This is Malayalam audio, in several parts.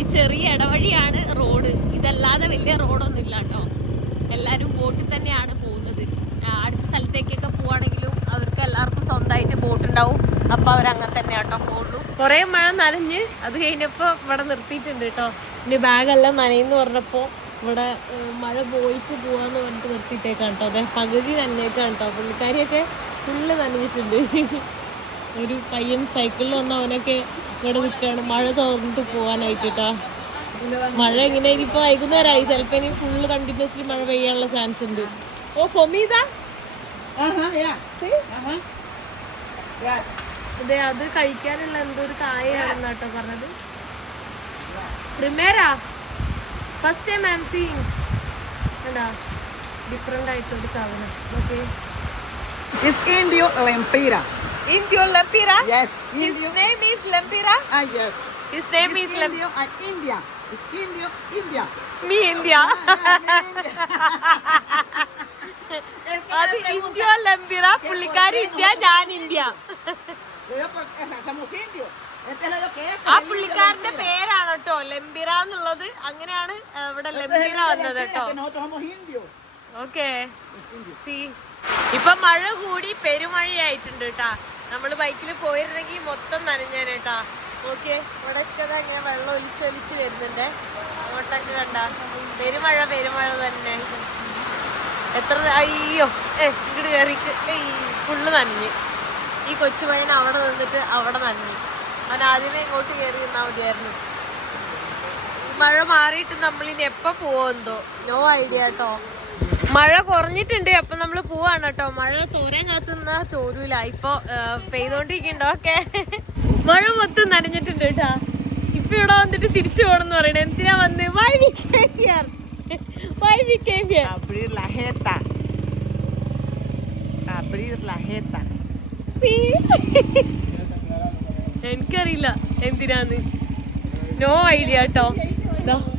ഈ ചെറിയ ഇടവഴിയാണ് റോഡ്. ഇതല്ലാതെ വലിയ റോഡൊന്നും ഇല്ല കേട്ടോ. എല്ലാവരും ബോട്ടിൽ തന്നെയാണ് പോകുന്നത്. അടുത്ത സ്ഥലത്തേക്കൊക്കെ പോവാണെങ്കിലും അവർക്ക് എല്ലാവർക്കും സ്വന്തമായിട്ട് ബോട്ട് ഉണ്ടാവും അപ്പൊ അവരങ്ങനെ തന്നെ കേട്ടോ പോകുള്ളൂ കുറെ മഴ നനഞ്ഞ് അത് കഴിഞ്ഞപ്പോൾ ഇവിടെ നിർത്തിയിട്ടുണ്ട് കേട്ടോ. ഇനി ബാഗെല്ലാം നനയെന്ന് പറഞ്ഞപ്പോ ഇവിടെ മഴ പോയിട്ട് പോവാന്ന് പറഞ്ഞിട്ട് നിർത്തിയിട്ടേക്കാണ് കേട്ടോ. അതെ പകുതി തന്നെയൊക്കെ കേട്ടോ. പുള്ളിക്കാരിയൊക്കെ ഫുള്ള് നനഞ്ഞിട്ടുണ്ട്. ഒരു പയ്യൻ സൈക്കിളിൽ വന്ന അവനൊക്കെ ഇവിടെ നിൽക്കുകയാണ് മഴ തോന്നിട്ട് പോകാനായിട്ടാ മഴ എങ്ങനെ ഇനിയിപ്പോ വൈകുന്നേരമായി ചിലപ്പോ ഇനി ഫുള്ള് കണ്ടിന്യൂസ്ലി മഴ പെയ്യാനുള്ള ചാൻസ് ഉണ്ട്. ഓ. Ya. അതെ അത് കഴിക്കാനുള്ള എന്തോ ഒരു കായാണെന്ന് കേട്ടോ പറഞ്ഞത്. പ്രിമേരാ first time I am seeing എന്താ ഡിഫറെന്റ് ആയിട്ടൊരു സാധനം. Okay Indio Lampira? Yes. His Indio. name is Lampira? Ah, yes. His name it's is Indio. Ah, India. It's indio, India. me India Ah, India. അത് ഇന്ത്യ ലംബിറ പുള്ളിക്കാരി ഇന്ത്യ ഞാൻ ഇന്ത്യ. ആ പുള്ളിക്കാരന്റെ പേരാണ് കേട്ടോ ലംബിറ എന്നുള്ളത് അങ്ങനെയാണ് ഇവിടെ ലംബിറ വന്നത് കേട്ടോ. ഓക്കെ സി ഇപ്പൊ മഴ കൂടി പെരുമഴയായിട്ടുണ്ട് കേട്ടാ നമ്മൾ ബൈക്കിൽ പോയിരുന്നെങ്കിൽ മൊത്തം നനഞ്ഞേനേട്ടാ. ഓക്കെ ഇവിടെ ഞാൻ വെള്ളം ഒലിച്ചൊലിച്ച് വരുന്നുണ്ട്. അങ്ങോട്ടൊക്കെ കണ്ട. പെരുമഴ പെരുമഴ തന്നെ. എത്ര അയ്യോ ഏ ഇങ്ങോട്ട് കയറിക്ക് ഏയ് ഫുള്ള് നനഞ്ഞ്. ഈ കൊച്ചു പയ്യൻ അവിടെ നിന്നിട്ട് അവിടെ നനഞ്ഞു. അവൻ ആദ്യമേ ഇങ്ങോട്ട് കയറി നിന്നാ മതിയായിരുന്നു. മഴ മാറിയിട്ട് നമ്മളിനി എപ്പോൾ എപ്പോ പോവെന്തോ? നോ ഐഡിയ കേട്ടോ മഴ കുറഞ്ഞിട്ടുണ്ട് അപ്പൊ നമ്മൾ പോവാണ് കേട്ടോ. മഴ തോരാൻ കാത്തുന്ന തോരൂല. ഇപ്പൊ പെയ്തോണ്ടിരിക്കണ്ടോ ഓക്കെ മഴ മൊത്തം നനഞ്ഞിട്ടുണ്ട് കേട്ടാ. ഇപ്പൊ ഇവിടെ വന്നിട്ട് തിരിച്ചു പോകണം പറയണേ. എന്തിനാ വന്ന്? Why we came here why we came here Abrir la jeta. Abrir la jeta. എനിക്കറിയില്ല എന്തിനാന്ന്. നോ ഐഡിയ കേട്ടോ.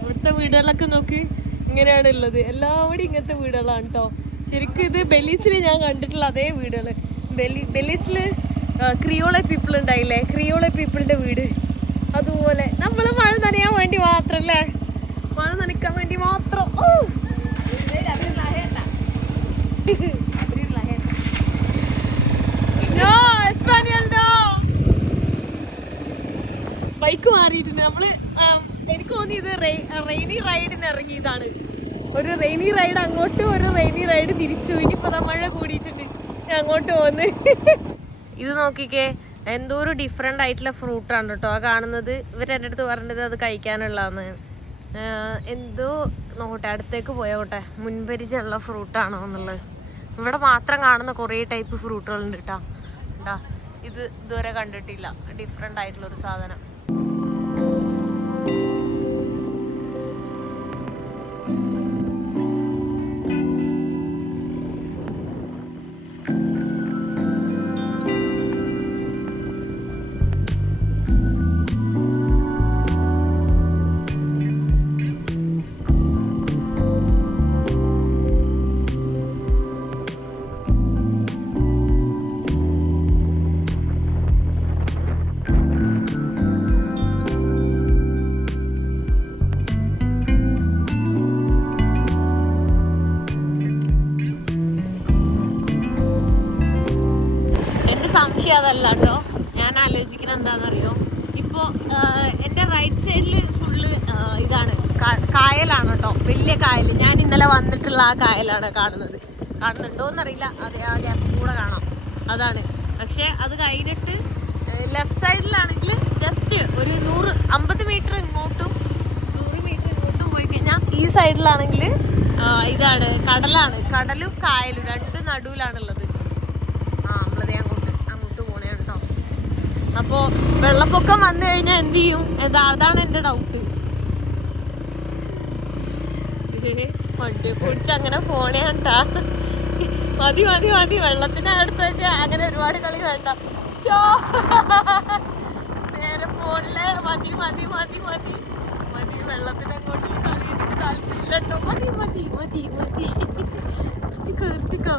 ഇവിടുത്തെ വീടുകളിലൊക്കെ നോക്ക്. ഇങ്ങനെയാണ് ഉള്ളത്. എല്ലാവരും ഇങ്ങനത്തെ വീടുകളാണ് കേട്ടോ ശരിക്കും ഇത് ബെലീസിൽ ഞാൻ കണ്ടിട്ടുള്ള അതേ വീടുകൾ ബെലി ബെലീസിൽ ക്രിയോളെ പീപ്പിൾ ഉണ്ടായില്ലേ? ക്രിയോള പീപ്പിളിന്റെ വീട്. അതുപോലെ നമ്മൾ മഴ നനയാൻ വേണ്ടി മാത്രം അല്ലേ മഴ നനയ്ക്കാൻ വേണ്ടി മാത്രം. ഓ! ബൈക്ക് മാറിയിട്ടുണ്ട്. നമ്മൾ എനിക്ക് തോന്നി ഇത് റെയിനി റൈഡിന് ഇറങ്ങിയതാണ്. ഒരു റെയിനി റൈഡ് അങ്ങോട്ടും ഒരു റെയിനി റൈഡ് തിരിച്ചു. ഇനിയിപ്പോ മഴ കൂടിയിട്ടുണ്ട്. ഞാൻ അങ്ങോട്ട് പോന്ന്. ഇത് നോക്കിക്കേ എന്തോ ഒരു ഡിഫറെന്റ് ആയിട്ടുള്ള ഫ്രൂട്ടാണ് കേട്ടോ. ആ കാണുന്നത് ഇവർ എന്റെ അടുത്ത് പറഞ്ഞത് അത് കഴിക്കാനുള്ളതാണ് എന്തോ നോക്കട്ടെ അടുത്തേക്ക് പോയോട്ടെ മുൻപരിചയമുള്ള ഫ്രൂട്ടാണോ എന്നുള്ളത്. ഇവിടെ മാത്രം കാണുന്ന കുറേ ടൈപ്പ് ഫ്രൂട്ടുകളുണ്ട് കേട്ടോ. ഇത് ഇതുവരെ കണ്ടിട്ടില്ല. ഡിഫറെന്റ് ആയിട്ടുള്ള ഒരു സാധനം. സംശയം അതല്ല കേട്ടോ ഞാൻ ആലോചിക്കുന്നത് എന്താണെന്നറിയോ ഇപ്പോൾ എന്റെ റൈറ്റ് സൈഡിൽ ഫുള്ള് ഇതാണ്. കായലാണ് കേട്ടോ വലിയ കായൽ ഞാൻ ഇന്നലെ വന്നിട്ടുള്ള ആ കായലാണ് കാണുന്നത്. കാണുന്നുണ്ടോ എന്നറിയില്ല അതെ ആ ഗ്യാപ്പ് കൂടെ കാണാം. അതാണ്. പക്ഷേ അത് കഴിഞ്ഞിട്ട് ലെഫ്റ്റ് സൈഡിലാണെങ്കിൽ ജസ്റ്റ് ഒരു നൂറ് അമ്പത് മീറ്റർ ഇങ്ങോട്ടും നൂറ് മീറ്റർ ഇങ്ങോട്ടും പോയി കഴിഞ്ഞാൽ ഈ സൈഡിലാണെങ്കിൽ ഇതാണ്. കടലാണ്. കടലും കായലും. രണ്ട് നടുവിലാണുള്ളത് ആ നമ്മളതേ അങ്ങോട്ട് അങ്ങോട്ട് പോണേ കേട്ടോ അപ്പോ വെള്ളപ്പൊക്കം വന്നു കഴിഞ്ഞാൽ എന്ത് ചെയ്യും? എന്താ അതാണ് എന്റെ ഡൗട്ട് വണ്ടി കുടിച്ച് അങ്ങനെ പോണേ കണ്ടാ. മതി മതി മതി. വെള്ളത്തിനകത്ത് അടുത്തേക്ക് അങ്ങനെ ഒരുപാട് കളി വേണ്ട. നേരെ പോണില്ലേ? മതി മതി മതി മതി. മതി വെള്ളത്തിന് അങ്ങോട്ട് കളി മതി മതി മതി മതി. നിർത്തിക്കോ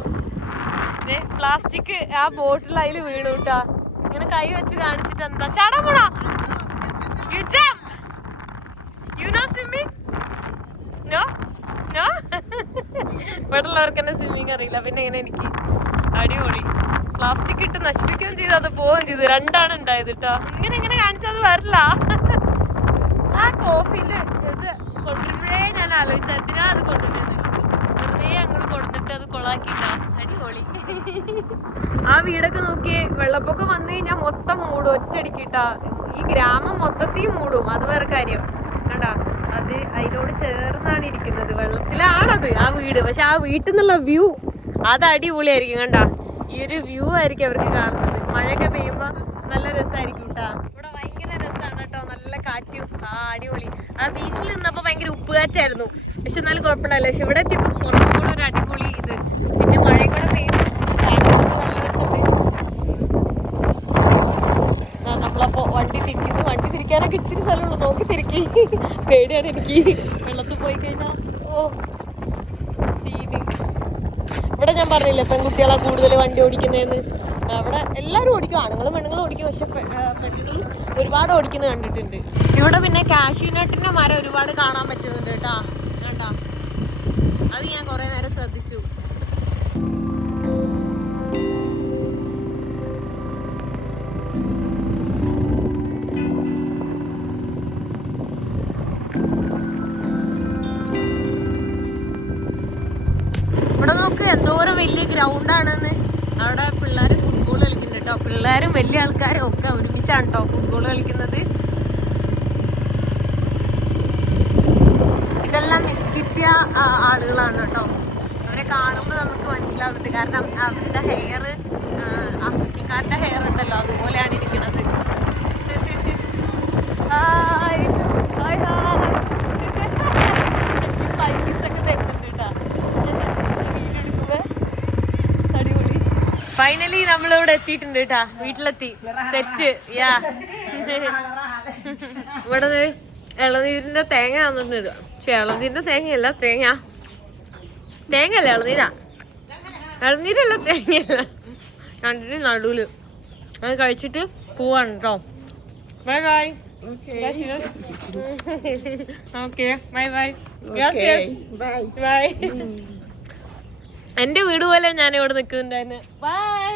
പ്ലാസ്റ്റിക് ആ ബോട്ടിൽ അതിൽ വീണു കേട്ടാ. ഇങ്ങനെ കൈ വെച്ച് കാണിച്ചിട്ട് എന്താ ചാടാൻ you jump you know swimming no no ഇവിടെ സ്വിമ്മിങ് അറിയില്ല. പിന്നെ എങ്ങനെ എനിക്ക് അടിപൊളി. പ്ലാസ്റ്റിക് ഇട്ട് നശിപ്പിക്കുകയും ചെയ്തു അത് പോവുകയും ചെയ്തു. രണ്ടാണ് ഉണ്ടായത് കേട്ടോ ഇങ്ങനെ ഇങ്ങനെ കാണിച്ചാൽ അത് വരില്ല. ആ കോഫിയിൽ ഇത് കൊണ്ടുവരുമ്പോഴേ ഞാൻ ആലോചിച്ചു എന്തിനാ അത് കൊണ്ടുവരുന്നത് വെറുതെ അങ്ങോട്ട് കൊടുത്തിട്ട് അത് കൊളാക്കിട്ടോ അടിപൊളി. ആ വീടൊക്കെ നോക്കിയേ വെള്ളപ്പൊക്കം വന്നു കഴിഞ്ഞാൽ മൊത്തം മൂടും ഒറ്റടിക്കിട്ടാ ഈ ഗ്രാമം മൊത്തത്തിൽ മൂടും. അത് വേറെ കാര്യം. കണ്ടാ? അത് അതിനോട് ചേർന്നാണ് ഇരിക്കുന്നത്. വെള്ളത്തിലാണത് ആ വീട്. പക്ഷെ ആ വീട്ടിൽ നിന്നുള്ള വ്യൂ അത് അടിപൊളിയായിരിക്കും. കണ്ടാ? ഈ ഒരു വ്യൂ ആയിരിക്കും അവർക്ക് കാണുന്നത്. മഴയൊക്കെ പെയ്യുമ്പോ നല്ല രസമായിരിക്കും കേട്ടാ ഇവിടെ ഭയങ്കര രസമാണ് കേട്ടോ നല്ല കാറ്റും. ആ അടിപൊളി. ആ ബീച്ചിൽ നിന്നപ്പോ ഭയങ്കര ഉപ്പുകാറ്റായിരുന്നു. പക്ഷെ എന്നാലും കുഴപ്പമില്ല. പക്ഷെ ഇവിടെ എത്തിയപ്പോ കുറച്ചും കൂടെ ഒരു അടിപൊളി ഇത്. പിന്നെ മഴയും കൂടെ പെയ്ത് കാണുമ്പോൾ നല്ല രസമുണ്ട് ആ, നമ്മളപ്പോ വണ്ടി തിരിക്കുന്നു വണ്ടി തിരിക്കാനൊക്കെ ഇച്ചിരി സ്ഥലമുള്ളൂ. നോക്കി തിരിക്കി. പേടിയാണ് എനിക്ക്. വെള്ളത്തിൽ പോയി കഴിഞ്ഞാൽ ഓ സീന്. ഇവിടെ ഞാൻ പറഞ്ഞില്ലേ പെൺകുട്ടികളാ കൂടുതൽ വണ്ടി ഓടിക്കുന്നതെന്ന് അവിടെ എല്ലാവരും ഓടിക്കും ആണുങ്ങളും പെണ്ണുങ്ങളും ഓടിക്കും പക്ഷെ പെണ്ണുങ്ങൾ ഒരുപാട് ഓടിക്കുന്നത് കണ്ടിട്ടുണ്ട്. ഇവിടെ പിന്നെ കാശിനട്ടിന്റെ മരം ഒരുപാട് കാണാൻ പറ്റുന്നുണ്ട് കേട്ടാ. കണ്ടാ? അത് ഞാൻ കുറേ നേരം ശ്രദ്ധിച്ചു. ഗ്രൗണ്ടാണെന്ന്. അവിടെ പിള്ളേർ ഫുട്ബോൾ കളിക്കുന്നുണ്ട് കേട്ടോ പിള്ളേരും വലിയ ആൾക്കാരും ഒക്കെ ഒരുമിച്ചാണ് കേട്ടോ ഫുട്ബോൾ കളിക്കുന്നത്. ഇതെല്ലാം മിസ്കിറ്റിയ ആളുകളാണ് കേട്ടോ അവരെ കാണുമ്പോൾ നമുക്ക് മനസ്സിലാവുന്നുണ്ട്. കാരണം അവരുടെ ഹെയർ ആഫ്രിക്കക്കാരുടെ ഹെയർ ഉണ്ടല്ലോ അതുപോലെയാണ് ഇരിക്കുന്നത്. ഫൈനലി നമ്മളിവിടെ എത്തിയിട്ടുണ്ട് കേട്ടാ. വീട്ടിലെത്തി. സെറ്റ് യാ ഇവിടെ ഇളനീരിന്റെ തേങ്ങ തന്നിട്ടുണ്ട് പക്ഷെ ഇളനീരിന്റെ തേങ്ങയല്ല തേങ്ങ. തേങ്ങ അല്ല ഇളനീരാ. ഇളനീരല്ല തേങ്ങയല്ല. കണ്ടിട്ട് നടുവിൽ. അത് കഴിച്ചിട്ട് പോവാണ് കേട്ടോ bye bye okay bye bye bye bye എന്റെ വീട് പോലെ ഞാൻ ഇവിടെ നിൽക്കുന്നുണ്ടായിരുന്നു ബൈ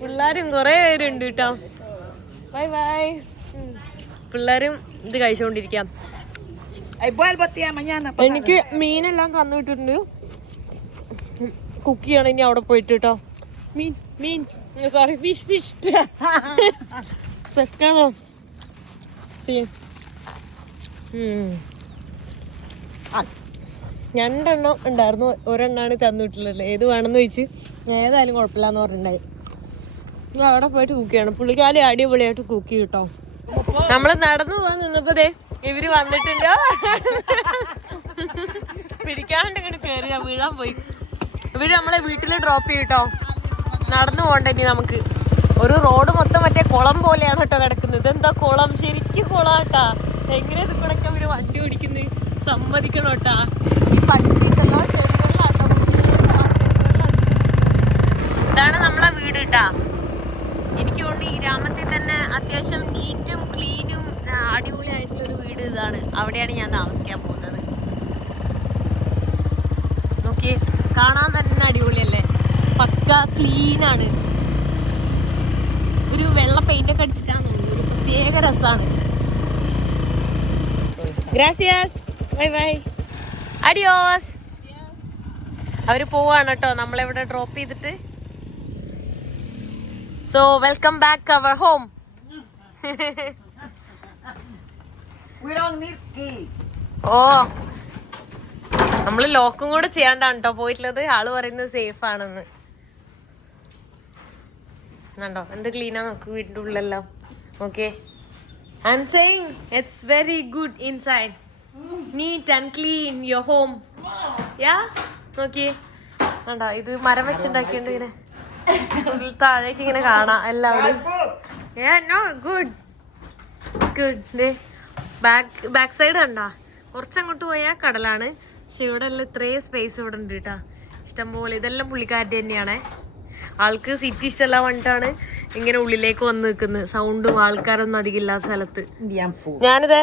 പിള്ളേരും കുറെ പേരുണ്ട് കേട്ടോ ബൈ ബൈ പിള്ളേരും ഇത് കഴിച്ചുകൊണ്ടിരിക്കാം mañana. എനിക്ക് മീനെല്ലാം തന്നു വിട്ടിട്ടുണ്ട്. കുക്ക് ഇനി അവിടെ പോയിട്ട് കേട്ടോ മീൻ മീൻ. സോറി ഫിഷ് ഫിഷ് ഫെസ്റ്റാണോ സി രണ്ടെണ്ണം ഉണ്ടായിരുന്നു. ഒരെണ്ണാണ് തന്നിട്ടുള്ളത്. ഏത് വേണമെന്ന് വെച്ച് ഏതായാലും കുഴപ്പമില്ലാന്ന് പറഞ്ഞിട്ടുണ്ടായി. ഇനി അവിടെ പോയിട്ട് കുക്ക് ചെയ്യണം. പുള്ളിക്കാലി അടിപൊളിയായിട്ട് കുക്ക് ചെയ്യും നമ്മൾ നടന്നു പോകാൻ നിന്നപ്പോ ഇവർ വന്നിട്ടുണ്ടോ? പിടിക്കാണ്ട് ഇങ്ങനെ കയറി വീഴാൻ പോയി. ഇവർ നമ്മളെ വീട്ടിൽ ഡ്രോപ്പ് ചെയ്യും കേട്ടോ നടന്നു പോകണ്ട നമുക്ക്. ഒരു റോഡ് മൊത്തം മറ്റേ കുളം പോലെയാണ് കേട്ടോ കിടക്കുന്നത്. ഇതെന്താ കുളം? ശരിക്കും കുളാട്ടാ എങ്ങനെ ഇത് കൂടെ ഇവർ വണ്ടി ഓടിക്കുന്നത് സമ്മതിക്കണം കേട്ടാ ഈ പട്ടിണ്ടല്ലോ ചെറുകളിലാട്ടോ ഇതാണ് നമ്മളെ വീട് കേട്ടാ എനിക്ക് തോന്നുന്നു ഈ ഗ്രാമത്തിൽ തന്നെ അത്യാവശ്യം നീറ്റും ക്ലീനും അടിപൊളിയായിട്ടുള്ള ഒരു വീട് ഇതാണ്. അവിടെയാണ് ഞാൻ താമസിക്കാൻ പോകുന്നത്. നോക്കിയേ കാണാൻ തന്നെ അടിപൊളിയല്ലേ? പക്ക ക്ലീൻ ആണ് ഒരു വെള്ള പെയിന്റ് ഒക്കെ അടിച്ചിട്ടാണ്. ഒരു പ്രത്യേക രസമാണ് ഗ്രാസിയാസ് ബൈ ബൈ അഡിയോസ് അവർ പോവാണ് കേട്ടോ. നമ്മളെവിടെ ഡ്രോപ്പ് ചെയ്തിട്ട്? So welcome back our home. ഓ. നമ്മൾ ലോക്കും കൂടെ ചെയ്യാണ്ടാണ് കേട്ടോ പോയിട്ടുള്ളത്. ആൾ പറയുന്നത് സേഫ് ആണെന്ന്. ണ്ടോ എന്ത് ക്ലീനാ നോക്ക് വീടിന്റെ ഉള്ളെല്ലാം okay I'm saying it's very good inside neat and clean your home yeah നോക്കി വേണ്ട ഇത് മരം വെച്ചുണ്ടാക്കിയുണ്ട് ഇങ്ങനെ. താഴേക്ക് ഇങ്ങനെ കാണാം എല്ലാവരും ഏ no good good back back side കണ്ടാ? കുറച്ചങ്ങോട്ട് പോയാൽ കടലാണ്. പക്ഷെ ഇവിടെ എല്ലാം ഇത്രയും സ്പേസ് ഇവിടെ ഉണ്ട് കേട്ടോ. ഇഷ്ടംപോലെ ഇതെല്ലാം പുള്ളിക്കാരുടെ തന്നെയാണേ. ആൾക്ക് സിറ്റി ഇഷ്ടമല്ല പറഞ്ഞിട്ടാണ് ഇങ്ങനെ ഉള്ളിലേക്ക് വന്ന് നിൽക്കുന്നത് സൗണ്ടും ആൾക്കാരൊന്നും അധികം ഇല്ലാത്ത സ്ഥലത്ത്. ഞാനിത്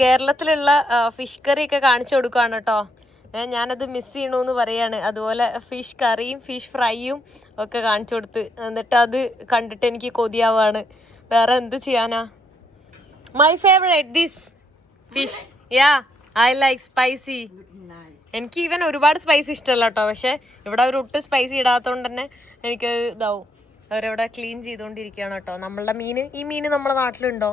കേരളത്തിലുള്ള ഫിഷ് കറി ഒക്കെ കാണിച്ചു കൊടുക്കുകയാണ് കേട്ടോ. ഞാനത് മിസ് ചെയ്യണമെന്ന് പറയാണ്. അതുപോലെ ഫിഷ് കറിയും ഫിഷ് ഫ്രൈയും ഒക്കെ കാണിച്ചു കൊടുത്ത് എന്നിട്ട് അത് കണ്ടിട്ട് എനിക്ക് കൊതിയാവാണ്. വേറെ എന്ത് ചെയ്യാനാ? My favourite this fish yeah I like spicy. എനിക്ക് ഈവൻ ഒരുപാട് സ്പൈസി ഇഷ്ടമല്ല കേട്ടോ. പക്ഷെ ഇവിടെ ഒരു ഒട്ടും സ്പൈസി ഇടാത്തതുകൊണ്ട് തന്നെ എനിക്ക് ഇതാവും. അവരവിടെ ക്ലീൻ ചെയ്തുകൊണ്ടിരിക്കുകയാണ് കേട്ടോ. നമ്മളുടെ മീൻ ഈ മീൻ നമ്മുടെ നാട്ടിലുണ്ടോ?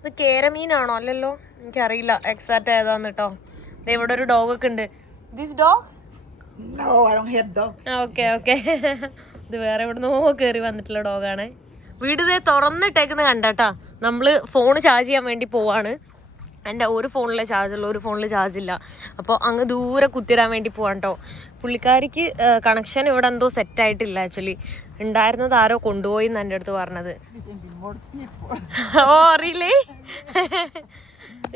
ഇത് കേര മീനാണോ അല്ലല്ലോ എനിക്കറിയില്ല എക്സാക്റ്റ് ഏതാന്ന് കേട്ടോ. ഇവിടെ ഒരു ഡോഗ് ഒക്കെ ഉണ്ട്. This dog. ഓക്കെ ഓക്കെ ഇത് വേറെ എവിടുന്നോ കയറി വന്നിട്ടുള്ള ഡോഗാണ് വീട് ഇതേ തുറന്നിട്ടേക്കുന്ന കണ്ടാട്ടാ നമ്മൾ ഫോൺ ചാർജ് ചെയ്യാൻ വേണ്ടി പോവാണ്. എന്റെ ഒരു ഫോണിലെ ചാർജ് ഉള്ളൂ ഒരു ഫോണിൽ ചാർജ് ഇല്ല അപ്പോൾ അങ്ങ് ദൂരെ കുത്തിരാൻ വേണ്ടി പോകാം കേട്ടോ പുള്ളിക്കാരിക്ക് കണക്ഷൻ ഇവിടെ എന്തോ സെറ്റ് ആയിട്ടില്ല ആക്ച്വലി ഉണ്ടായിരുന്നത് ആരോ കൊണ്ടുപോയി എന്ന് എന്റെ അടുത്ത് പറഞ്ഞത്. ഓ അറിയില്ലേ?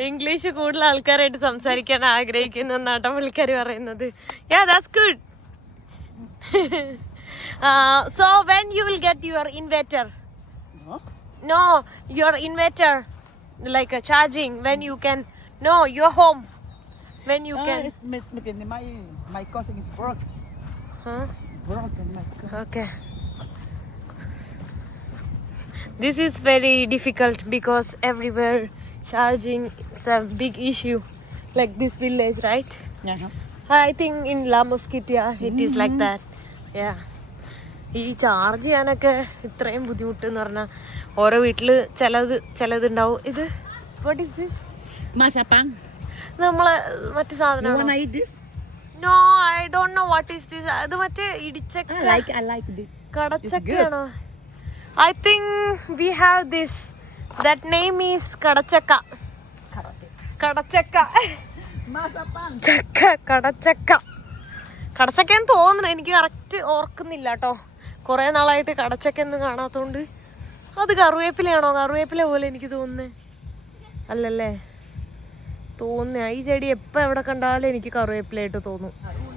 ഇംഗ്ലീഷ് കൂടുതൽ ആൾക്കാരായിട്ട് സംസാരിക്കാൻ ആഗ്രഹിക്കുന്ന എന്നാട്ടോ പുള്ളിക്കാരി പറയുന്നത്. Yeah that's good so when you will get your inverter? No your inverter Like charging when you can know your home when you Ah, can it's miss maybe my my cousin is broke. Broken my cousin. Okay. This is very difficult because everywhere charging it's a big issue. Like this village, right? Yeah. huh? I think in La Mosquitia it is like that. Yeah. ഈ ചാർജ് ചെയ്യാനൊക്കെ ഇത്രയും ബുദ്ധിമുട്ട് എന്ന് പറഞ്ഞാൽ ഓരോ വീട്ടിൽ ചിലത് ചിലതുണ്ടാവും. ഇത് വാട്ട് ഈസ് ദിസ് Masapang. നമ്മളെ മറ്റു സാധനം no I don't know what is this അത് മറ്റേ ഇടിച്ചക്ക like I like this. കടച്ചക്കയാണോ? I think we have this that name is കടച്ചക്ക. കടച്ചക്ക. ചക്ക കടച്ചക്ക. കടച്ചക്ക എന്ന് തോന്നുന്നു. എനിക്ക് കറക്റ്റ് ഓർക്കുന്നില്ല കേട്ടോ. കുറേ നാളായിട്ട് കടച്ചക്ക എന്ന് കാണാത്തോണ്ട്. അത് കറുവേപ്പിലയാണോ? കറുവേപ്പില പോലെ എനിക്ക് തോന്നുന്നത് അല്ലല്ലേ? തോന്നുന്നു. ഈ ചെടി എപ്പോൾ എവിടെ കണ്ടാലും എനിക്ക് കറുവേപ്പിലയായിട്ട് തോന്നും.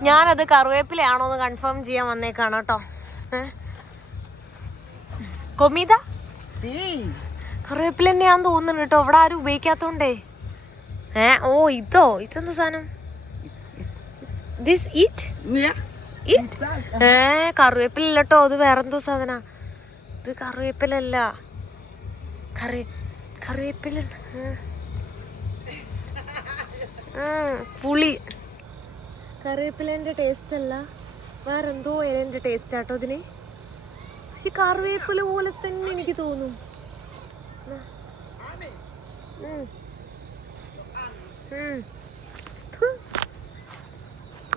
ഞാനത് കറുവേപ്പിലയാണോ എന്ന് കൺഫേം ചെയ്യാൻ വന്നേക്കാണ് കേട്ടോ. കൊമീത? കറുവേപ്പില തന്നെയാന്ന് തോന്നുന്നു കേട്ടോ. ഇവിടെ ആരും ഉപയോഗിക്കാത്തോണ്ടേ. ഏ ഓ ഇതോ? ഇതെന്താ സാധനം? This it Yeah. ഇറ്റ് ഏ കറിവേപ്പില കേട്ടോ. അത് വേറെന്തോ സാധന. ഇത് കറിവേപ്പിലല്ല. കറി കറിവേപ്പില പുളി. കറിവേപ്പിലേന്റെ ടേസ്റ്റ് അല്ല വേറെന്തോ ഇലേന്റെ ടേസ്റ്റ് ആട്ടോ ഇതിന്. പക്ഷെ കറിവേപ്പില പോലെ തന്നെ എനിക്ക് തോന്നും.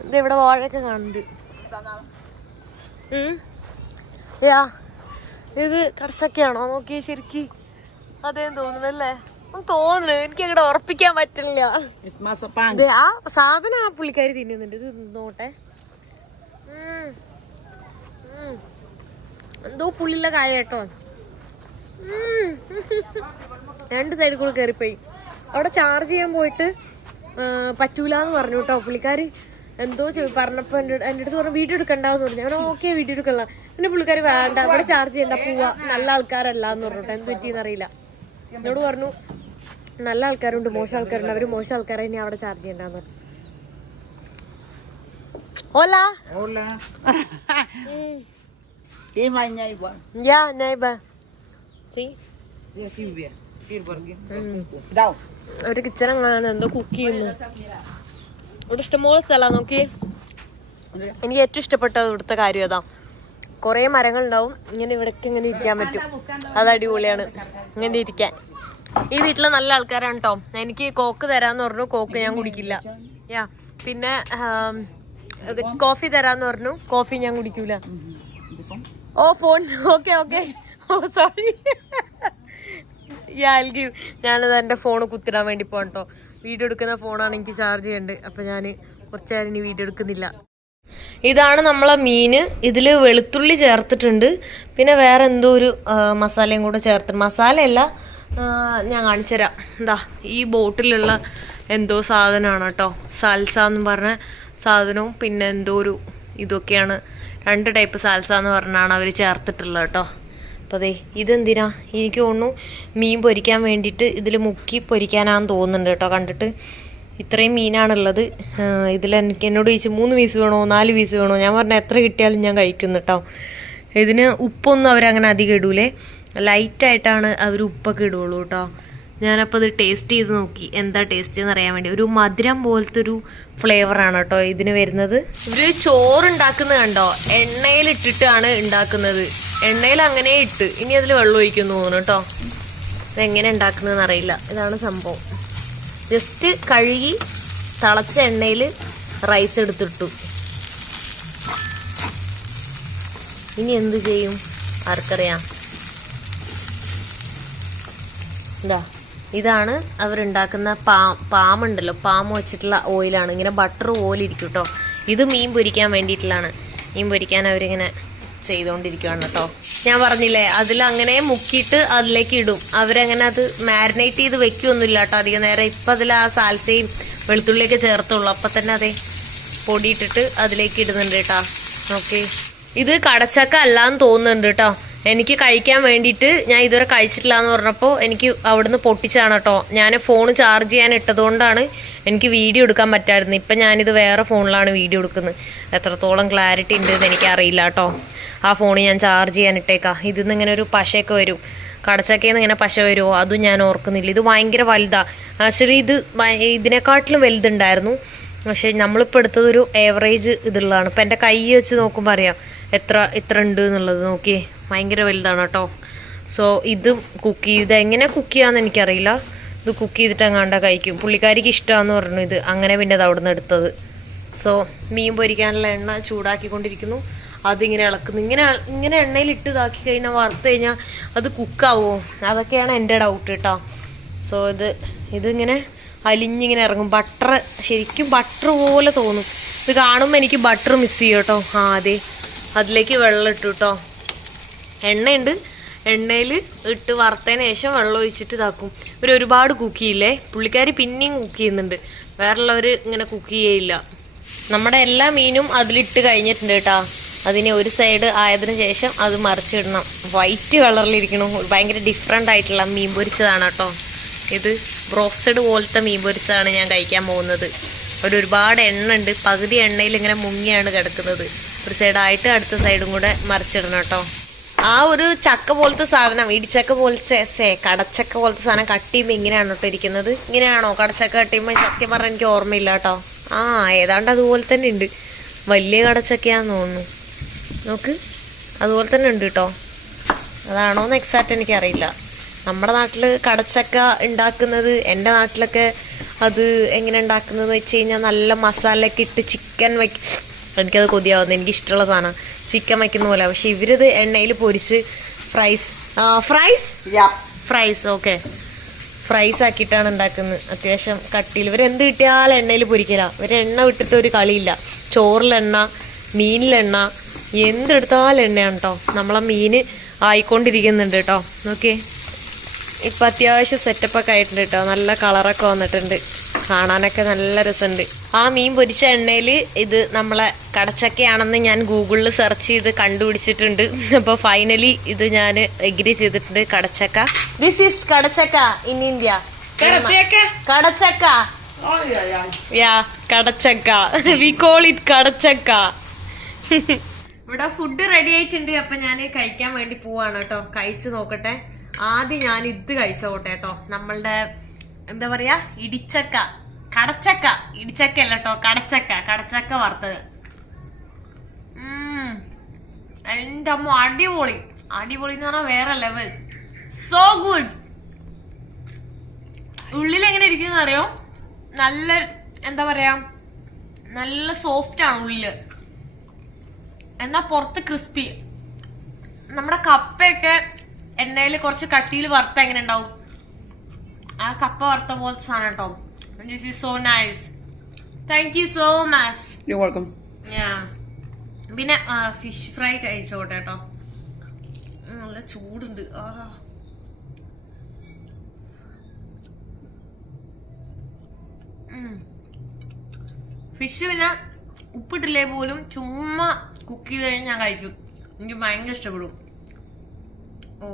ഇതിവിടെ വാഴയൊക്കെ കാണുന്നുണ്ട്. യാ. ഇത് കർഷക്കയാണോ നോക്കിയേ ശരിക്ക്. അതേ തോന്നുന്നല്ലേ തോന്നുന്നു. എനിക്ക് അങ്ങോട്ട് ഉറപ്പിക്കാൻ പറ്റില്ല. ആ സാധനം ആ പുള്ളിക്കാരി തിന്നുന്നുണ്ട്. ഇത് നോട്ടെ എന്തോ പുള്ളിയുള്ള കായ കേട്ടോ. രണ്ട് സൈഡിൽ കൂടെ കയറിപ്പോയി അവിടെ ചാർജ് ചെയ്യാൻ പോയിട്ട് പറ്റൂലെന്ന് പറഞ്ഞു കേട്ടോ പുള്ളിക്കാരി. എന്തോ ചോ- പറഞ്ഞപ്പോ എന്റെ എന്റെ അടുത്ത് പറഞ്ഞു വീഡിയോ എടുക്കണ്ടാവെന്ന് പറഞ്ഞു. ഞാൻ ഓക്കെ വീഡിയോ എടുക്കണ്ട. പിന്നെ പുള്ളിക്കാരി വേണ്ട ഇവിടെ ചാർജ് ചെയ്യണ്ട പോവാ. നല്ല ആൾക്കാരല്ല എന്ന് പറഞ്ഞിട്ട് എന്ത് പറ്റിയെന്ന് അറിയില്ല. എന്നോട് പറഞ്ഞു നല്ല ആൾക്കാരുണ്ട് മോശം ആൾക്കാരുണ്ട് അവർ മോശം ആൾക്കാരെ ഇനി അവിടെ ചാർജ് ചെയ്യണ്ടെന്ന്. പറഞ്ഞു ഓല. Silvia. കിച്ചൺ അങ്ങനെ എന്തോ കുക്ക് ചെയ്യുന്നു. ഇവിടെ ഇഷ്ടംപോലെ സ്ഥലമാണ് നോക്കി എനിക്ക് ഏറ്റവും ഇഷ്ടപ്പെട്ട ഇവിടുത്തെ കാര്യം അതാ. കുറേ മരങ്ങളുണ്ടാവും. ഇങ്ങനെ ഇവിടേക്ക് ഇങ്ങനെ ഇരിക്കാൻ പറ്റും. അത് അടിപൊളിയാണ്. ഇങ്ങനെ ഇരിക്കാൻ. ഈ വീട്ടിലെ നല്ല ആൾക്കാരാണ് കേട്ടോ എനിക്ക് കോക്ക് തരാന്ന് പറഞ്ഞു. കോക്ക് ഞാൻ കുടിക്കില്ല. യാ. പിന്നെ കോഫി തരാന്ന് പറഞ്ഞു. കോഫി ഞാൻ കുടിക്കൂല. ഓ ഫോൺ. Okay okay. ഓ സോറി. യാ ഗീവ് ഞാനത് എന്റെ ഫോൺ കുത്തിടാൻ വേണ്ടി പോകണം കേട്ടോ വീഡിയോ എടുക്കുന്ന ഫോണാണ് എനിക്ക് ചാർജ് ചെയ്യേണ്ടത്. അപ്പം ഞാൻ കുറച്ച് നേരം ഇനി വീഡിയോ എടുക്കുന്നില്ല. ഇതാണ് നമ്മളെ മീൻ ഇതിൽ വെളുത്തുള്ളി ചേർത്തിട്ടുണ്ട്. പിന്നെ വേറെ എന്തോ ഒരു മസാലയും കൂടെ ചേർത്ത്. മസാലയല്ല ഞാൻ ഞാൻ കാണിച്ചുതരാം. എന്താ ഈ ബോട്ടിലുള്ള എന്തോ സാധനമാണ് കേട്ടോ. സാൽസ എന്ന് പറഞ്ഞ സാധനവും പിന്നെ എന്തോ ഒരു ഇതൊക്കെയാണ്. രണ്ട് ടൈപ്പ് സാൽസ എന്ന് പറഞ്ഞാണ് അവർ ചേർത്തിട്ടുള്ളത് കേട്ടോ. അപ്പോൾ അതെ ഇതെന്തിനാ? എനിക്ക് തോന്നുന്നു മീൻ പൊരിക്കാൻ വേണ്ടിയിട്ട് ഇതിൽ മുക്കി പൊരിക്കാനാന്ന് തോന്നുന്നുണ്ട് കേട്ടോ. കണ്ടിട്ട് ഇത്രയും മീനാണുള്ളത്. ഇതിൽ എനിക്ക് എന്നോട് ചോദിച്ചു മൂന്ന് പീസ് വേണോ? നാല് പീസ് വേണോ? ഞാൻ പറഞ്ഞ എത്ര കിട്ടിയാലും ഞാൻ കഴിക്കുന്നു കേട്ടോ ഇതിന് ഉപ്പൊന്നും അവരങ്ങനെ അധികം ഇടൂലേ. ലൈറ്റായിട്ടാണ് അവർ ഉപ്പൊക്കെ ഇടുള്ളൂ കേട്ടോ ഞാനപ്പോൾ ഇത് ടേസ്റ്റ് ചെയ്ത് നോക്കി. എന്താ ടേസ്റ്റ് എന്ന് അറിയാൻ വേണ്ടി. ഒരു മധുരം പോലത്തെ ഒരു ഫ്ലേവറാണ് കേട്ടോ ഇതിന് വരുന്നത്. ഇവർ ചോറ് ഉണ്ടാക്കുന്നത് കണ്ടോ എണ്ണയിലിട്ടിട്ടാണ് ഉണ്ടാക്കുന്നത്. എണ്ണയിൽ അങ്ങനെ ഇട്ട്. ഇനി അതിൽ വെള്ളം ഒഴിക്കുന്നു തോന്നുന്നു കേട്ടോ ഇതെങ്ങനെ ഉണ്ടാക്കുന്നതെന്ന് അറിയില്ല. ഇതാണ് സംഭവം. ജസ്റ്റ് കഴുകി തിളച്ച എണ്ണയിൽ റൈസ് എടുത്തിട്ടു. ഇനി എന്ത് ചെയ്യും? ആർക്കറിയാം. എന്താ ഇതാണ് അവരുണ്ടാക്കുന്ന പാ പാമുണ്ടല്ലോ. പാമ്പ് വെച്ചിട്ടുള്ള ഓയിലാണ് ഇങ്ങനെ ബട്ടർ ഓയിലിരിക്കും കേട്ടോ ഇത് മീൻ പൊരിക്കാൻ വേണ്ടിയിട്ടുള്ളതാണ്. മീൻ പൊരിക്കാൻ അവരിങ്ങനെ ചെയ്തുകൊണ്ടിരിക്കുകയാണ് കേട്ടോ. ഞാൻ പറഞ്ഞില്ലേ അതിൽ അങ്ങനെ മുക്കിയിട്ട് അതിലേക്ക് ഇടും. അവരങ്ങനെ അത് മാരിനേറ്റ് ചെയ്ത് വെക്കുകയൊന്നുമില്ല കേട്ടോ അധികം നേരം. ഇപ്പം അതിൽ ആ സാൽസയും വെളുത്തുള്ളിയൊക്കെ ചേർത്തുള്ളൂ. അപ്പം തന്നെ അതെ പൊടിയിട്ടിട്ട് അതിലേക്ക് ഇടുന്നുണ്ട് കേട്ടോ. ഓക്കെ. ഇത് കടച്ചക്ക അല്ലാന്ന് തോന്നുന്നുണ്ട് കേട്ടോ. എനിക്ക് കഴിക്കാൻ വേണ്ടിയിട്ട് ഞാൻ ഇതുവരെ കഴിച്ചിട്ടില്ല എന്ന് പറഞ്ഞപ്പോൾ എനിക്ക് അവിടുന്ന് പൊട്ടിച്ചാണ് കേട്ടോ. ഞാൻ ഫോൺ ചാർജ് ചെയ്യാൻ ഇട്ടതുകൊണ്ടാണ് എനിക്ക് വീഡിയോ എടുക്കാൻ പറ്റായിരുന്നു. ഇപ്പം ഞാനിത് വേറെ ഫോണിലാണ് വീഡിയോ എടുക്കുന്നത്. എത്രത്തോളം ക്ലാരിറ്റി ഉണ്ട് എന്ന് എനിക്കറിയില്ല കേട്ടോ. ആ ഫോൺ ഞാൻ ചാർജ് ചെയ്യാൻ ഇട്ടേക്കാം. നിന്ന് ഇങ്ങനെ ഒരു പശയൊക്കെ വരും. കടച്ചക്കയിൽ ഇങ്ങനെ പശ വരുമോ അതും ഞാൻ ഓർക്കുന്നില്ല. ഇത് ഭയങ്കര വലുതാണ് ആക്ച്വലി ഇത് ഇതിനെക്കാട്ടിലും വലുതുണ്ടായിരുന്നു. പക്ഷേ നമ്മളിപ്പോൾ എടുത്തതൊരു ഏവറേജ് ഇതുള്ളതാണ്. ഇപ്പം എന്റെ കൈ വെച്ച് നോക്കുമ്പോൾ അറിയാം. എത്ര ഇത്ര ഉണ്ട് എന്നുള്ളത്. നോക്കിയേ. ഭയങ്കര വലുതാണ് കേട്ടോ. സോ ഇത് കുക്ക് ചെയ്ത് എങ്ങനെ കുക്ക് ചെയ്യാമെന്ന് എനിക്കറിയില്ല. ഇത് കുക്ക് ചെയ്തിട്ട് അങ്ങാണ്ട കഴിക്കും. പുള്ളിക്കാരിക്ക് ഇഷ്ടമാണെന്ന് പറഞ്ഞു ഇത്. അങ്ങനെ പിന്നെ അത് അവിടുന്ന് എടുത്തത്. സോ മീൻ പൊരിക്കാനുള്ള എണ്ണ ചൂടാക്കിക്കൊണ്ടിരിക്കുന്നു. അതിങ്ങനെ ഇളക്കുന്നു. ഇങ്ങനെ ഇങ്ങനെ എണ്ണയിൽ ഇട്ട് ഇതാക്കി കഴിഞ്ഞാൽ വറുത്ത് കഴിഞ്ഞാൽ അത് കുക്കാവോ അതൊക്കെയാണ് എന്റെ ഡൗട്ട് കേട്ടോ സോ ഇത് ഇതിങ്ങനെ അലിഞ്ഞിങ്ങനെ ഇറങ്ങും. ബട്ടർ ശരിക്കും ബട്ടർ പോലെ തോന്നും. ഇത് കാണുമ്പോൾ എനിക്ക് ബട്ടർ മിസ് ചെയ്യും കേട്ടോ ആ അതെ. അതിലേക്ക് വെള്ളം ഇട്ടു കേട്ടോ എണ്ണയുണ്ട്. എണ്ണയിൽ ഇട്ട് വറുത്തതിന് ശേഷം വെള്ളം ഒഴിച്ചിട്ട് ഇതാക്കും. ഇവർ ഒരുപാട് കുക്ക് ചെയ്യില്ലേ? പുള്ളിക്കാരി പിന്നെയും കുക്ക് ചെയ്യുന്നുണ്ട്. വേറെയുള്ളവർ ഇങ്ങനെ കുക്ക് ചെയ്യില്ല നമ്മുടെ എല്ലാ മീനും അതിലിട്ട് കഴിഞ്ഞിട്ടുണ്ട് കേട്ടോ. അതിന് ഒരു സൈഡ് ആയതിന് ശേഷം അത് മറിച്ചിടണം. വൈറ്റ് കളറിലിരിക്കണം. ഭയങ്കര ഡിഫറെന്റ് ആയിട്ടുള്ള മീൻ പൊരിച്ചതാണ് കേട്ടോ. ഇത് ബ്രോസ്റ്റഡ് പോലത്തെ മീൻ പൊരിച്ചതാണ് ഞാൻ കഴിക്കാൻ പോകുന്നത്. ഒരു ഒരുപാട് എണ്ണ ഉണ്ട്. പകുതി എണ്ണയിൽ ഇങ്ങനെ മുങ്ങിയാണ് കിടക്കുന്നത്. ഒരു സൈഡായിട്ട് അടുത്ത സൈഡും കൂടെ മറിച്ചിടണം കേട്ടോ. ആ ഒരു ചക്ക പോലത്തെ സാധനം ഇടിച്ചക്ക പോലത്തെ സേ കടച്ചക്ക പോലത്തെ സാധനം കട്ട് ചെയ്യുമ്പോൾ ഇങ്ങനെയാണ് കേട്ടോ ഇരിക്കുന്നത്. ഇങ്ങനെയാണോ കടച്ചക്ക കട്ട് ചെയ്യുമ്പോൾ സത്യം പറഞ്ഞാൽ എനിക്ക് ഓർമ്മയില്ല കേട്ടോ. ആ ഏതാണ്ട് അതുപോലെ തന്നെ ഉണ്ട്. വലിയ കടച്ചക്കയാന്ന് തോന്നുന്നു. നോക്ക് അതുപോലെ തന്നെ ഉണ്ട് കേട്ടോ. അതാണോന്ന് എക്സാക്റ്റ് എനിക്കറിയില്ല. നമ്മുടെ നാട്ടിൽ കടച്ചക്ക ഉണ്ടാക്കുന്നത് എന്റെ നാട്ടിലൊക്കെ അത് എങ്ങനെ ഉണ്ടാക്കുന്നത് വെച്ച് കഴിഞ്ഞാൽ നല്ല മസാലയൊക്കെ ഇട്ട് ചിക്കൻ വയ്ക്കും എനിക്കത് കൊതിയാവുന്നു. എനിക്ക് ഇഷ്ടമുള്ള സാധനം. ചിക്കൻ വയ്ക്കുന്ന പോലെ. പക്ഷെ ഇവരിത് എണ്ണയിൽ പൊരിച്ച് fries. Fries. Fries okay. Fries ആക്കിയിട്ടാണ് ഉണ്ടാക്കുന്നത്. അത്യാവശ്യം കട്ടിയിൽ ഇവർ എന്ത് കിട്ടിയാലും എണ്ണയിൽ പൊരിക്കല. ഇവർ എണ്ണ വിട്ടിട്ട് ഒരു കളിയില്ല. ചോറിലെണ്ണ മീനിലെണ്ണ എന്തെടുത്താലും എണ്ണയാണ് കേട്ടോ നമ്മളെ മീൻ ആയിക്കൊണ്ടിരിക്കുന്നുണ്ട് കേട്ടോ നോക്കി ഇപ്പം അത്യാവശ്യം സെറ്റപ്പൊക്കെ ആയിട്ടുണ്ട് കേട്ടോ നല്ല കളറൊക്കെ വന്നിട്ടുണ്ട്. കാണാനൊക്കെ നല്ല രസമുണ്ട്. ആ മീൻ പൊരിച്ച എണ്ണയിൽ ഇത് നമ്മളെ കടച്ചക്കയാണെന്ന് ഞാൻ ഗൂഗിളിൽ സെർച്ച് ചെയ്ത് കണ്ടുപിടിച്ചിട്ടുണ്ട്. അപ്പോൾ ഫൈനലി ഇത് ഞാൻ എഗ്രി ചെയ്തിട്ടുണ്ട്. കടച്ചക്ക. This is കടച്ചക്ക in India? കടച്ചക്ക. Yeah കടച്ചക്ക. We call it kadachakka. ഇവിടെ ഫുഡ് റെഡി ആയിട്ടുണ്ട്. അപ്പൊ ഞാൻ കഴിക്കാൻ വേണ്ടി പോവാണ് കേട്ടോ. കഴിച്ചു നോക്കട്ടെ. ആദ്യം ഞാൻ ഇത് കഴിച്ചോട്ടെ കേട്ടോ. നമ്മളുടെ എന്താ പറയാ? ഇടിച്ചക്ക. കടച്ചക്ക ഇടിച്ചക്ക കേട്ടോ കടച്ചക്ക കടച്ചക്ക വറുത്തത്. എന്റെ അമ്മ അടിപൊളി. അടിപൊളി എന്ന് പറഞ്ഞാൽ വേറെ ലെവൽ സോ ഗുഡ് ഉള്ളിൽ എങ്ങനെ ഇരിക്കുന്ന അറിയോ? നല്ല എന്താ പറയാ? നല്ല സോഫ്റ്റ് ആണ് ഉള്ളിൽ. എന്നാ പുറത്ത് ക്രിസ്പി നമ്മുടെ കപ്പയൊക്കെ എണ്ണയിൽ കുറച്ച് കട്ടിയിൽ വറുത്ത എങ്ങനെ ഉണ്ടാവും ആ കപ്പ വറുത്ത പോലത്തെ സാധനം കേട്ടോ this is so nice. Thank you so much You're welcome. Yeah. പിന്നെ ഫിഷ് ഫ്രൈ കഴിച്ചോട്ടെ കേട്ടോ നല്ല ചൂടുണ്ട്. ആ. ഫിഷ് പിന്നെ ഉപ്പിട്ടില്ലേ പോലും ചുമ്മാ കുക്ക് ചെയ്ത് കഴിഞ്ഞാൽ ഞാൻ കഴിക്കും. എനിക്ക് ഭയങ്കര ഇഷ്ടപ്പെടും. ഓ.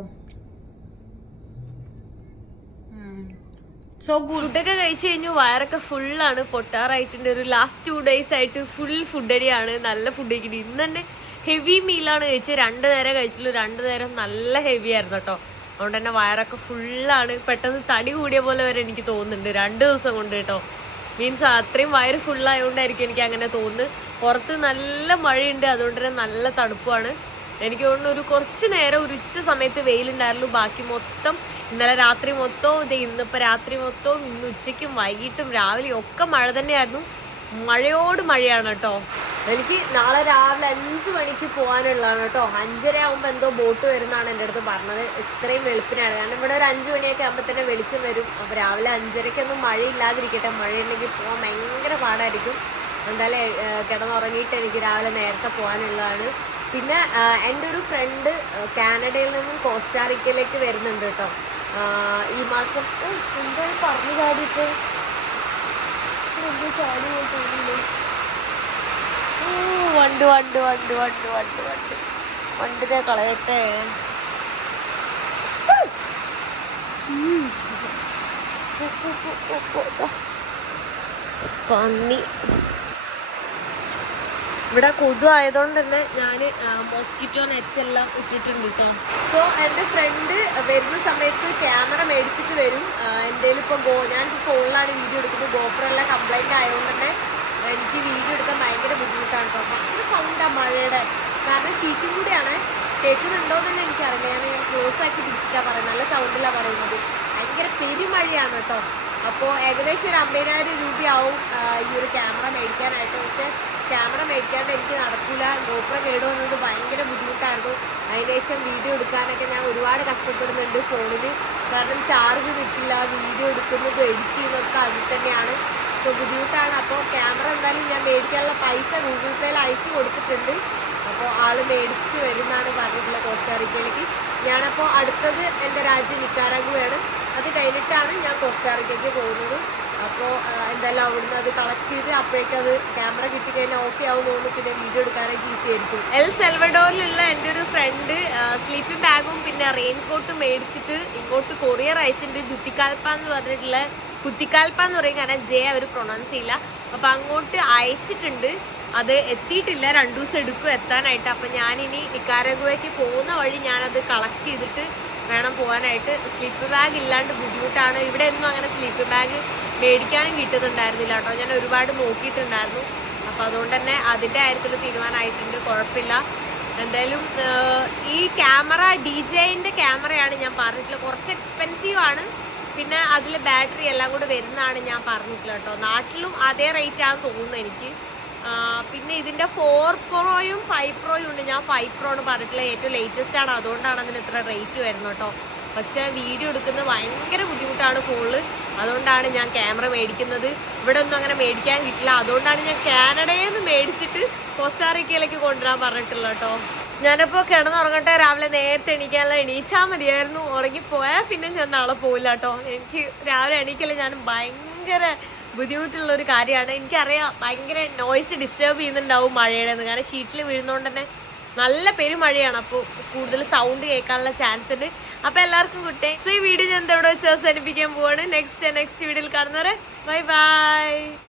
സോ ഫുഡൊക്കെ കഴിച്ചു കഴിഞ്ഞു വയറൊക്കെ ഫുള്ളാണ് പൊട്ടാറായിട്ടുണ്ട്. ഒരു ലാസ്റ്റ് ടു ഡേയ്സ് ആയിട്ട് ഫുൾ ഫുഡ് അടിയാണ്. നല്ല ഫുഡ് കഴിക്കുന്നത് ഇന്ന് തന്നെ ഹെവി മീലാണ് കഴിച്ചത്. രണ്ട് നേരം കഴിച്ചുള്ളൂ രണ്ട് നേരം നല്ല ഹെവി ആയിരുന്നു കേട്ടോ. അതുകൊണ്ട് തന്നെ വയറൊക്കെ ഫുള്ളാണ് പെട്ടെന്ന് തടി കൂടിയ പോലെ വരെ എനിക്ക് തോന്നുന്നുണ്ട്. രണ്ട് ദിവസം കൊണ്ട് കേട്ടോ. മീൻസ് അത്രയും വയറ് ഫുള്ളായതുകൊണ്ടായിരിക്കും എനിക്ക് അങ്ങനെ തോന്നുന്നത്. പുറത്ത് നല്ല മഴയുണ്ട്. അതുകൊണ്ട് തന്നെ നല്ല തണുപ്പാണ് എനിക്ക് തോന്നുന്നു ഒരു കുറച്ച് നേരം ഒരു ഉച്ച സമയത്ത് വെയിലുണ്ടായിരുന്നു. ബാക്കി മൊത്തം ഇന്നലെ രാത്രി മൊത്തവും ഇത് ഇന്നിപ്പോൾ രാത്രി മൊത്തവും ഇന്ന് ഉച്ചയ്ക്കും വൈകിട്ടും രാവിലെയും ഒക്കെ മഴ തന്നെയായിരുന്നു. മഴയോട് മഴയാണ് കേട്ടോ. എനിക്ക് നാളെ രാവിലെ അഞ്ച് മണിക്ക് പോകാനുള്ളതാണ് കേട്ടോ. അഞ്ചര ആകുമ്പോൾ എന്തോ ബോട്ട് വരുന്നതാണ് എന്റെ അടുത്ത് പറഞ്ഞത്. ഇത്രയും വെളുപ്പിനാണ്. കാരണം ഇവിടെ ഒരു അഞ്ച് മണിയൊക്കെ ആകുമ്പോൾ തന്നെ വെളിച്ചം വരും. അപ്പോൾ രാവിലെ അഞ്ചരയ്ക്കൊന്നും മഴയില്ലാതിരിക്കട്ടെ. മഴയുണ്ടെങ്കിൽ പോകാൻ ഭയങ്കര പാടായിരിക്കും. എന്തായാലും കിടന്നുറങ്ങിയിട്ട് എനിക്ക് രാവിലെ നേരത്തെ പോകാനുള്ളതാണ്. പിന്നെ എന്റെ ഒരു ഫ്രണ്ട് കാനഡയിൽ നിന്നും കോസ്റ്റാറിക്കയിലേക്ക് വരുന്നുണ്ട് കേട്ടോ. ഈ മാസം എന്തായാലും പറഞ്ഞു ചാടിയിട്ട് ചാടി പോയിട്ടുണ്ട് ഓ, വണ്ട് വണ്ട് വണ്ട് വണ്ട് വണ്ട് വണ്ട്. വണ്ടിനെ കളയട്ടെ. പന്നി. ഇവിടെ കൊതു ആയതുകൊണ്ട് തന്നെ ഞാൻ മോസ്കിറ്റോ നെറ്റ് എല്ലാം ഇട്ടിട്ടുണ്ട് കേട്ടോ സോ എന്റെ ഫ്രണ്ട് വരുന്ന സമയത്ത് ക്യാമറ മേടിച്ചിട്ട് വരും. എന്തേലും ഇപ്പോൾ ഗോ ഞാൻ ഫോണിലാണ് വീഡിയോ എടുക്കുന്നത്. ഗോപ്രോ എല്ലാം കംപ്ലൈന്റ് ആയതുകൊണ്ട് തന്നെ എനിക്ക് വീഡിയോ എടുക്കാൻ ഭയങ്കര ബുദ്ധിമുട്ടാണ് കേട്ടോ ഭയങ്കര സൗണ്ടാണ് മഴയുടെ. കാരണം ഷീറ്റും കൂടിയാണ്. കേൾക്കുന്നുണ്ടോ എന്ന് എനിക്കറിയില്ല. ഞാൻ ഞാൻ ക്ലോസ് ആക്കി പിടിച്ചിട്ടാണ് പറയുന്നത്. നല്ല സൗണ്ടിലാണ് പറയുന്നത്. ഭയങ്കര പെരുമഴയാണ് കേട്ടോ അപ്പോൾ ഏകദേശം ഒരു അമ്പതിനായിരം രൂപയാവും ഈ ഒരു ക്യാമറ മേടിക്കാനായിട്ട്. പക്ഷേ ക്യാമറ മേടിക്കാണ്ട് എനിക്ക് നടക്കില്ല ഗോപ്ര കേട് വന്നത് ഭയങ്കര ബുദ്ധിമുട്ടായിരുന്നു. അതിനുശേഷം വീഡിയോ എടുക്കാനൊക്കെ ഞാൻ ഒരുപാട് കഷ്ടപ്പെടുന്നുണ്ട് ഫോണിൽ കാരണം ചാർജ് നിൽക്കില്ല വീഡിയോ എടുക്കുന്നത് എഡിറ്റ് ചെയ്യുന്നതൊക്കെ അതിൽ തന്നെയാണ്. സോ ബുദ്ധിമുട്ടാണ്. അപ്പോൾ ക്യാമറ എന്തായാലും ഞാൻ മേടിക്കാനുള്ള പൈസ ഗൂഗിൾ പേയിൽ അയച്ചു കൊടുത്തിട്ടുണ്ട്. അപ്പോൾ ആൾ മേടിച്ചിട്ട് വരുന്നതാണ് പറഞ്ഞിട്ടുള്ളത് കോസ്റ്റാറിക്കയിലേക്ക് ഞാനപ്പോൾ അടുത്തത് എന്റെ രാജ്യം നിക്കാരാഗുവയാണ് അത് കഴിഞ്ഞിട്ടാണ് ഞാൻ കോസ്റ്റാറിക്കയ്ക്ക് പോകുന്നത്. അപ്പോൾ എന്തായാലും അവിടുന്ന് അത് കളക്ട് ചെയ്ത് അപ്പോഴേക്കും അത് ക്യാമറ കിട്ടിക്കഴിഞ്ഞാൽ ഓക്കെ ആവും തോന്നുന്നു. പിന്നെ വീഡിയോ എടുക്കാനൊക്കെ ഈസി ആയിരിക്കും. എൽ സെൽവഡോറിലുള്ള എന്റെ ഒരു ഫ്രണ്ട് സ്ലീപ്പിംഗ് ബാഗും പിന്നെ റെയിൻകോട്ടും മേടിച്ചിട്ട് ഇങ്ങോട്ട് കൊറിയർ അയച്ചിട്ടുണ്ട്. ജുത്തിക്കാൽപ്പ എന്ന് പറഞ്ഞിട്ടുള്ള കുത്തിക്കാൽപ്പ എന്ന് പറയും. കാരണം ജെ അവർ പ്രൊണൗൺസ് ചെയ്യില്ല. അപ്പം അങ്ങോട്ട് അയച്ചിട്ടുണ്ട്. അത് എത്തിയിട്ടില്ല. രണ്ടു ദിവസം എടുക്കും എത്താനായിട്ട്. അപ്പം ഞാനിനി നിക്കാരഗുവയ്ക്ക് പോകുന്ന വഴി ഞാനത് കളക്ട് ചെയ്തിട്ട് വേണം പോകാനായിട്ട്. സ്ലീപ്പ് ബാഗ് ഇല്ലാണ്ട് ബുദ്ധിമുട്ടാണ്. ഇവിടെ ഒന്നും അങ്ങനെ സ്ലീപ്പ് ബാഗ് മേടിക്കാനും കിട്ടുന്നുണ്ടായിരുന്നില്ല കേട്ടോ. ഞാൻ ഒരുപാട് നോക്കിയിട്ടുണ്ടായിരുന്നു. അപ്പോൾ അതുകൊണ്ട് തന്നെ അതിന്റെ കാര്യത്തിൽ തീരുമാനമായിട്ടുണ്ട്. കുഴപ്പമില്ല. എന്തായാലും ഈ ക്യാമറ ഡി ജെയിന്റെ ക്യാമറയാണ് ഞാൻ പറഞ്ഞിട്ടുള്ളത്. കുറച്ച് എക്സ്പെൻസീവ് ആണ്. പിന്നെ അതിൽ ബാറ്ററി എല്ലാം കൂടെ വരുന്നതാണ് ഞാൻ പറഞ്ഞിട്ടുള്ളത് കേട്ടോ. നാട്ടിലും അതേ റേറ്റ് ആണെന്ന് തോന്നുന്നു എനിക്ക്. പിന്നെ ഇതിന്റെ ഫോർ പ്രോയും ഫൈവ് പ്രോയും ഉണ്ട്. ഞാൻ ഫൈവ് പ്രോ ആണ് പറഞ്ഞിട്ടുള്ളത്. ഏറ്റവും ലേറ്റസ്റ്റ് ആണ്. അതുകൊണ്ടാണ് അതിന് ഇത്ര റേറ്റ് വരുന്നത് കേട്ടോ. പക്ഷേ വീഡിയോ എടുക്കുന്നത് ഭയങ്കര ബുദ്ധിമുട്ടാണ് ഫോണിൽ അതുകൊണ്ടാണ് ഞാൻ ക്യാമറ മേടിക്കുന്നത്. ഇവിടെ ഒന്നും അങ്ങനെ മേടിക്കാൻ കിട്ടില്ല. അതുകൊണ്ടാണ് ഞാൻ കാനഡയിൽ നിന്ന് മേടിച്ചിട്ട് കോസ്റ്റാറിക്കയിലേക്ക് കൊണ്ടുവരാൻ പറഞ്ഞിട്ടുള്ളത് കേട്ടോ. ഞാനിപ്പോൾ കിടന്നുറങ്ങട്ടെ. രാവിലെ നേരത്തെ എണീക്കാനുള്ള എണീച്ചാൽ മതിയായിരുന്നു. ഉറങ്ങിപ്പോയാൽ പിന്നെ ഞാൻ നാളെ പോയില്ല കേട്ടോ. എനിക്ക് രാവിലെ എണീക്കൽ ഞാൻ ഭയങ്കര ബുദ്ധിമുട്ടുള്ള ഒരു കാര്യമാണ്. എനിക്കറിയാം ഭയങ്കര നോയ്സ് ഡിസ്റ്റർബ് ചെയ്യുന്നുണ്ടാവും മഴയുടെ കാരണം ഷീറ്റിൽ വീഴുന്നതുകൊണ്ട് തന്നെ നല്ല പെരുമഴയാണ് അപ്പോൾ കൂടുതൽ സൗണ്ട് കേൾക്കാനുള്ള ചാൻസ് ഉണ്ട്. അപ്പോൾ എല്ലാവർക്കും കുട്ടി സോ ഈ വീഡിയോ ഞാൻ എന്തോടെ വെച്ച് അവസാനിപ്പിക്കാൻ പോവാണ്. നെക്സ്റ്റ് നെക്സ്റ്റ് വീഡിയോയിൽ കാണുന്നവരെ ബൈ ബൈ